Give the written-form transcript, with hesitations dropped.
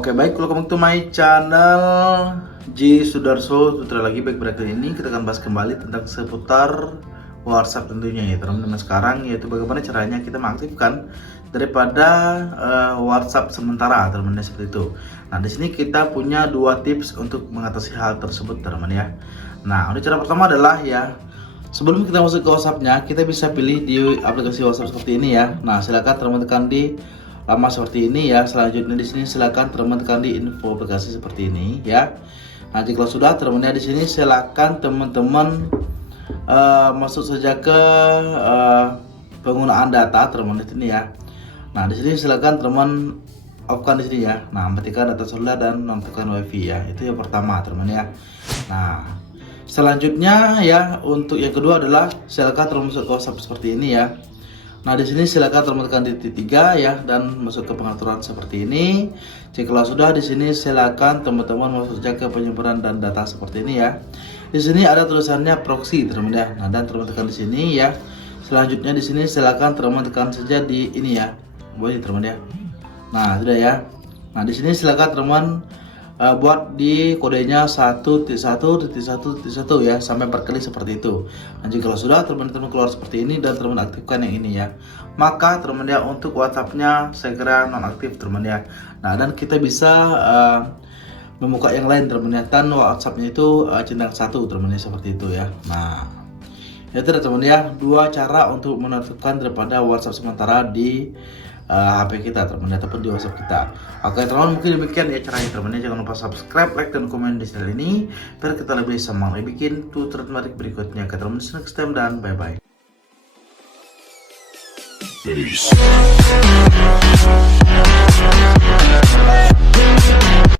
Oke baik, welcome to my channel G Sudarso. Putra lagi baik, berarti ini kita akan bahas kembali tentang seputar WhatsApp tentunya ya teman-teman. Sekarang yaitu bagaimana caranya kita mengaktifkan daripada WhatsApp sementara teman-teman, seperti itu. Nah di sini kita punya dua tips untuk mengatasi hal tersebut teman-teman ya. Nah untuk cara pertama adalah ya, sebelum kita masuk ke WhatsAppnya, kita bisa pilih di aplikasi WhatsApp seperti ini ya. Nah silakan teman-teman tekan di lama seperti ini ya. Selanjutnya di sini silakan teman-teman tekan di info aplikasi seperti ini ya. Nah jika sudah teman-teman di sini silakan teman-teman masuk saja ke penggunaan data teman-teman di sini ya. Nah di sini silakan teman off-kan di sini ya. Nah matikan data seluler dan nonaktifkan wifi ya. Itu yang pertama teman ya. Nah selanjutnya ya, untuk yang kedua adalah silakan teman masuk ke WhatsApp seperti ini ya. Nah di sini silakan teman tekan di titik 3 ya dan masuk ke pengaturan seperti ini. Jika sudah di sini silakan teman-teman masuk saja ke penyebaran dan data seperti ini ya. Di sini ada tulisannya proxy teman ya. Nah dan teman tekan di sini ya. Selanjutnya di sini silakan teman tekan saja di ini ya. Boleh teman ya. Nah sudah ya. Nah di sini silakan teman buat di kodenya 1.1.1.1 ya, sampai 4 kali seperti itu. Dan jika sudah teman-teman keluar seperti ini dan teman aktifkan yang ini ya, maka teman ya untuk WhatsAppnya segera nonaktif teman ya. Nah dan kita bisa membuka yang lain teman ya, dan WhatsAppnya itu centang satu teman ya, seperti itu ya. Nah itu teman ya, dua cara untuk menonaktifkan daripada WhatsApp sementara di HP kita teman ataupun di WhatsApp kita. Oke teman, mungkin demikian ya caranya teman. Jangan lupa subscribe, like dan komen di channel ini biar kita lebih semangat bikin tutorial menarik berikutnya. Kita teman next time dan bye bye. Peace.